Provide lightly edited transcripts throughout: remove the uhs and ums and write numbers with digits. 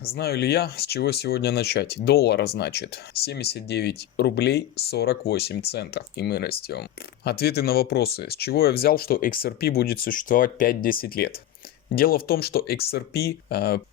Знаю ли я, с чего сегодня начать? Доллара, значит, 79 рублей 48 центов. И мы растем. Ответы на вопросы. С чего я взял, что XRP будет существовать 5-10 лет? Дело в том, что XRP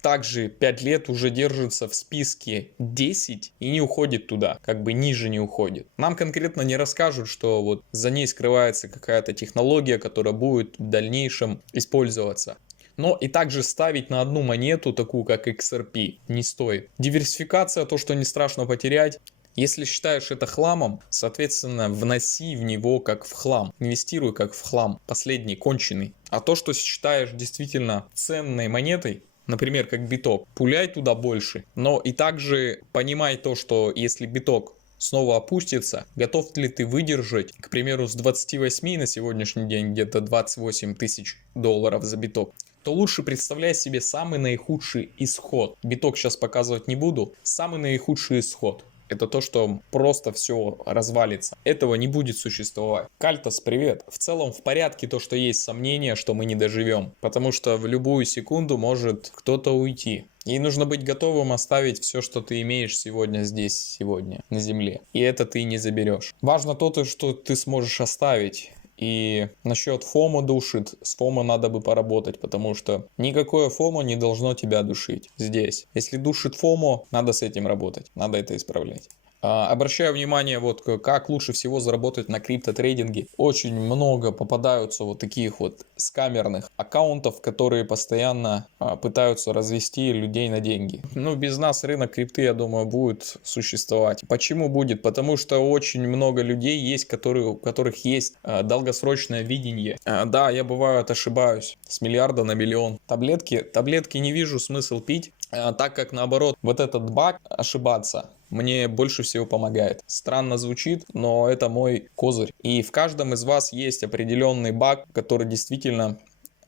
также 5 лет уже держится в списке 10 и не уходит туда, как бы ниже не уходит. Нам конкретно не расскажут, что вот за ней скрывается какая-то технология, которая будет в дальнейшем использоваться. Но и также ставить на одну монету, такую как XRP, не стоит. Диверсификация, то, что не страшно потерять. Если считаешь это хламом, соответственно, вноси в него как в хлам. Инвестируй как в хлам, последний, конченый. А то, что считаешь действительно ценной монетой, например, как биток, пуляй туда больше. Но и также понимай то, что если биток снова опустится, готов ли ты выдержать, к примеру, с 28 на сегодняшний день где-то 28 тысяч долларов за биток, то лучше представляй себе самый наихудший исход. Биток сейчас показывать не буду. Самый наихудший исход. Это то, что просто все развалится. Этого не будет существовать. Кальтос, привет. В целом в порядке то, что есть сомнения, что мы не доживем. Потому что в любую секунду может кто-то уйти. И нужно быть готовым оставить все, что ты имеешь сегодня здесь, сегодня на земле. И это ты не заберешь. Важно то, что ты сможешь оставить. И насчет фома душит, с фома надо бы поработать, потому что никакое фомо не должно тебя душить здесь. Если душит фомо, надо с этим работать, надо это исправлять. Обращаю внимание, вот как лучше всего заработать на криптотрейдинге. Очень много попадаются вот таких вот скамерных аккаунтов, которые постоянно пытаются развести людей на деньги. Ну, без нас рынок крипты, я думаю, будет существовать. Почему будет? Потому что очень много людей есть, у которых есть долгосрочное видение. Да, я бывает ошибаюсь. С миллиарда на миллион. Таблетки не вижу смысл пить, так как наоборот, вот этот баг ошибаться мне больше всего помогает. Странно звучит, но это мой козырь. И в каждом из вас есть определенный баг, который действительно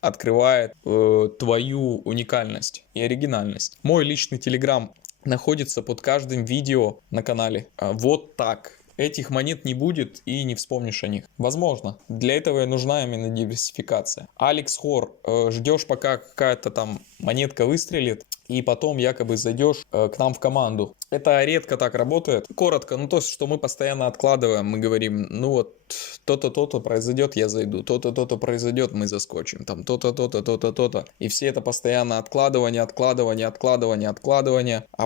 открывает твою уникальность и оригинальность. Мой личный телеграм находится под каждым видео на канале. Вот так. Этих монет не будет и не вспомнишь о них. Возможно. Для этого и нужна именно диверсификация. Алекс Хор, ждешь, пока какая-то там монетка выстрелит, и потом якобы зайдешь к нам в команду. Это редко так работает. Коротко, то, что мы постоянно откладываем, мы говорим, ну вот, то-то, то-то произойдет, я зайду, то-то, то-то произойдет, мы заскочим, там, то-то, то-то, то-то, то-то. И все это постоянно откладывание, а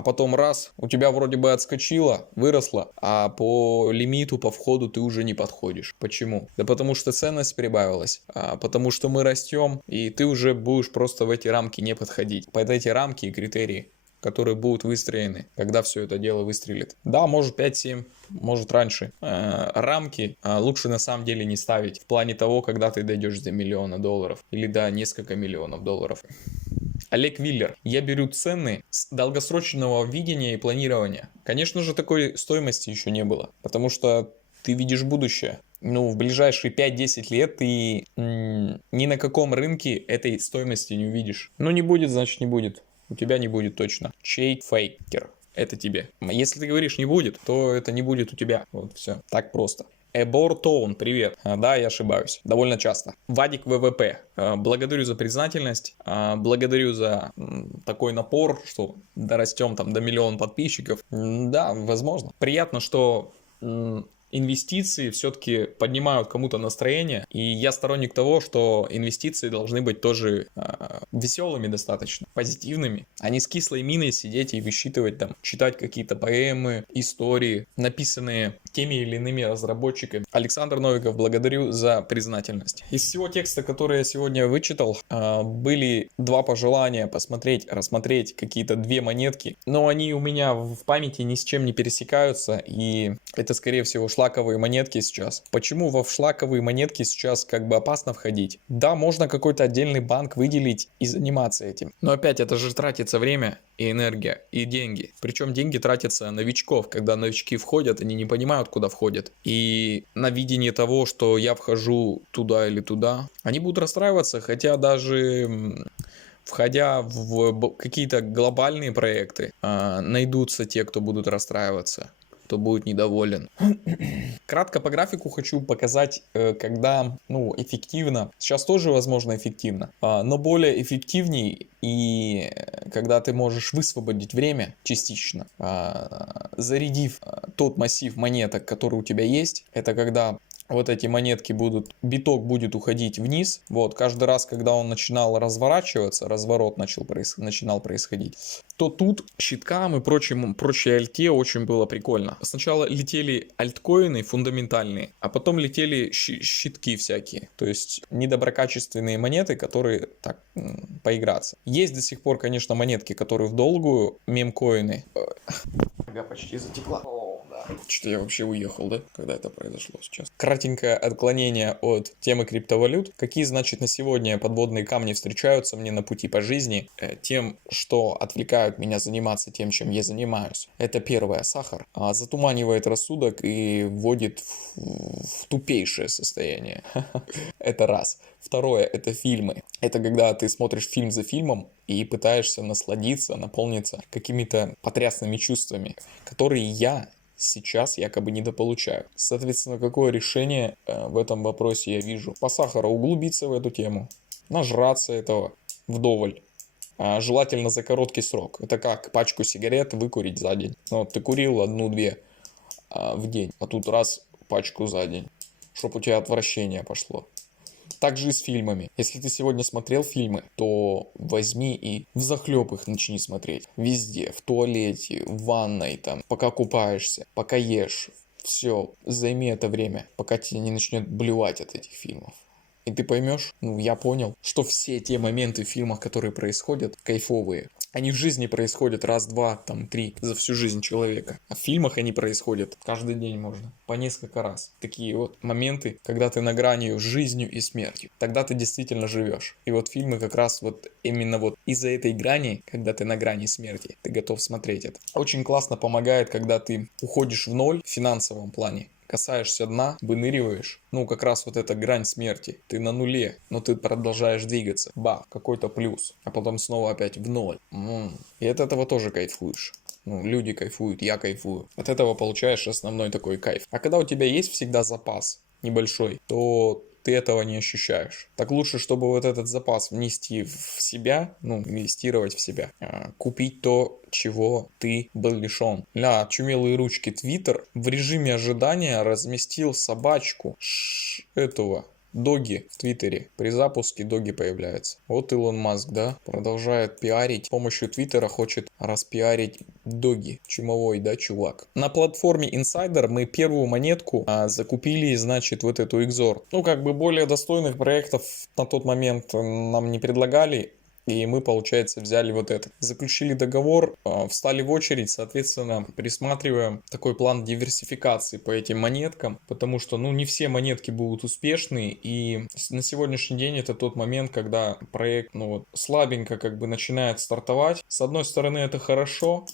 потом раз, у тебя вроде бы отскочило, выросло, а по лимиту, по входу ты уже не подходишь. Почему? Да потому что ценность прибавилась, потому что мы растем, и ты уже будешь просто в эти рамки не подходить. Под эти рамки и критерии, которые будут выстроены, когда все это дело выстрелит. Да, может 5-7, может раньше. Рамки лучше на самом деле не ставить в плане того, когда ты дойдешь до миллиона долларов или до нескольких миллионов долларов. Олег Виллер. Я беру цены с долгосрочного видения и планирования. Конечно же, такой стоимости еще не было, потому что ты видишь будущее. Ну, в ближайшие 5-10 лет ты ни на каком рынке этой стоимости не увидишь. Ну, не будет, значит не будет. У тебя не будет точно. Чей фейкер. Это тебе. Если ты говоришь не будет, то это не будет у тебя. Вот все. Так просто. Эбортоун, привет. Да, я ошибаюсь. Довольно часто. Вадик ВВП. Благодарю за признательность. Благодарю за такой напор, что дорастем там до миллиона подписчиков. Да, возможно. Приятно, что инвестиции все-таки поднимают кому-то настроение. И я сторонник того, что инвестиции должны быть тоже веселыми достаточно, позитивными, а не с кислой миной сидеть и высчитывать там, читать какие-то поэмы, истории, написанные теми или иными разработчиками. Александр Новиков, благодарю за признательность. Из всего текста, который я сегодня вычитал, были два пожелания посмотреть, рассмотреть какие-то две монетки, но они у меня в памяти ни с чем не пересекаются, и это, скорее всего, шлаковые монетки сейчас. Почему во шлаковые монетки сейчас как бы опасно входить? Да, можно какой-то отдельный банк выделить и заниматься этим. Но опять, это же тратится время и энергия, и деньги. Причем деньги тратятся на новичков. Когда новички входят, они не понимают, куда входят. И на видение того, что я вхожу туда или туда, они будут расстраиваться, хотя даже входя в какие-то глобальные проекты, найдутся те, кто будут расстраиваться. кто будет недоволен. Кратко по графику хочу показать, когда, ну, эффективно. Сейчас тоже, возможно, эффективно, но более эффективней, и когда ты можешь высвободить время частично, зарядив тот массив монеток, который у тебя есть. Это когда вот эти монетки биток будет уходить вниз. Вот, каждый раз, когда он начинал разворачиваться, разворот начинал происходить, то тут щиткам и прочей альте очень было прикольно. Сначала летели альткоины фундаментальные, а потом летели щитки всякие. То есть недоброкачественные монеты, которые так поиграться. Есть до сих пор, конечно, монетки, которые в долгую, мемкоины. Нога почти затекла. Что-то я вообще уехал, да? Когда это произошло сейчас? Кратенькое отклонение от темы криптовалют. Какие, значит, на сегодня подводные камни встречаются мне на пути по жизни? Тем, что отвлекают меня заниматься тем, чем я занимаюсь. Это первое, сахар. Затуманивает рассудок и вводит в тупейшее состояние. Это раз. Второе, это фильмы. Это когда ты смотришь фильм за фильмом и пытаешься насладиться, наполниться какими-то потрясными чувствами, которые я сейчас якобы недополучаю. Соответственно, какое решение в этом вопросе я вижу? По сахару углубиться в эту тему, нажраться этого вдоволь. Желательно за короткий срок. Это как пачку сигарет выкурить за день. Ну, вот ты курил одну-две в день, а тут раз пачку за день, чтобы у тебя отвращение пошло. Также и с фильмами. Если ты сегодня смотрел фильмы, то возьми и взахлеб их начни смотреть. Везде, в туалете, в ванной, там, пока купаешься, пока ешь. Все, займи это время, пока тебе не начнет блевать от этих фильмов. И ты поймешь, ну я понял, что все те моменты в фильмах, которые происходят, кайфовые. Они в жизни происходят раз, два, там, три за всю жизнь человека. А в фильмах они происходят каждый день можно, по несколько раз. Такие вот моменты, когда ты на грани жизнью и смертью. Тогда ты действительно живешь. И вот фильмы как раз вот именно вот из-за этой грани, когда ты на грани смерти, ты готов смотреть это. Очень классно помогает, когда ты уходишь в ноль в финансовом плане. Касаешься дна, выныриваешь, ну как раз вот эта грань смерти, ты на нуле, но ты продолжаешь двигаться, бах, какой-то плюс, а потом снова опять в ноль, и от этого тоже кайфуешь. Ну, люди кайфуют, я кайфую. От этого получаешь основной такой кайф. А когда у тебя есть всегда запас небольшой, то ты этого не ощущаешь. Так лучше, чтобы вот этот запас внести в себя, ну, инвестировать в себя, купить то, чего ты был лишен. Чумелые ручки. Твиттер в режиме ожидания разместил собачку этого Доги в Твиттере. При запуске Доги появляется. Вот Илон Маск, да, продолжает пиарить. С помощью Твиттера хочет распиарить Доги. Чумовой, да, чувак. На платформе Insider мы первую монетку закупили, значит, вот эту XOR. Ну, как бы более достойных проектов на тот момент нам не предлагали. И мы, получается, взяли вот это. Заключили договор, встали в очередь, соответственно, присматриваем такой план диверсификации по этим монеткам, потому что, ну, не все монетки будут успешны, и на сегодняшний день это тот момент, когда проект, ну, вот, слабенько как бы начинает стартовать. С одной стороны, это хорошо,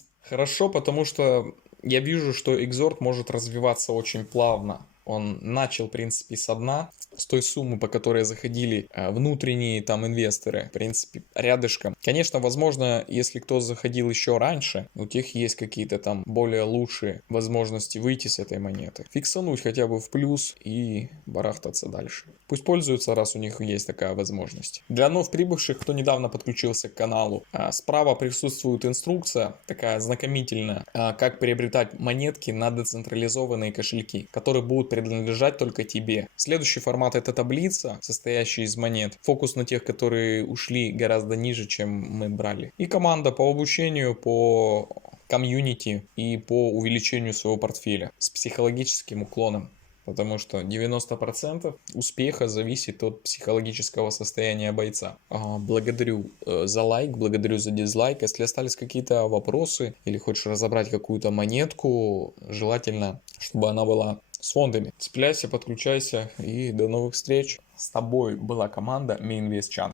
потому что я вижу, что Exort может развиваться очень плавно. Он начал, в принципе, со дна, с той суммы, по которой заходили внутренние там инвесторы, в принципе, рядышком. Конечно, возможно, если кто заходил еще раньше, у тех есть какие-то там более лучшие возможности выйти с этой монеты. Фиксануть хотя бы в плюс и барахтаться дальше. Пусть пользуются, раз у них есть такая возможность. Для вновь прибывших, кто недавно подключился к каналу, справа присутствует инструкция, такая знакомительная, как приобретать монетки на децентрализованные кошельки, которые будут принадлежать только тебе. Следующий формат — это таблица, состоящая из монет. Фокус на тех, которые ушли гораздо ниже, чем мы брали. И команда по обучению, по комьюнити и по увеличению своего портфеля с психологическим уклоном. Потому что 90% успеха зависит от психологического состояния бойца. Благодарю за лайк, благодарю за дизлайк. Если остались какие-то вопросы или хочешь разобрать какую-то монетку, желательно, чтобы она была с фондами. Цепляйся, подключайся и до новых встреч. С тобой была команда Mainvest Channel.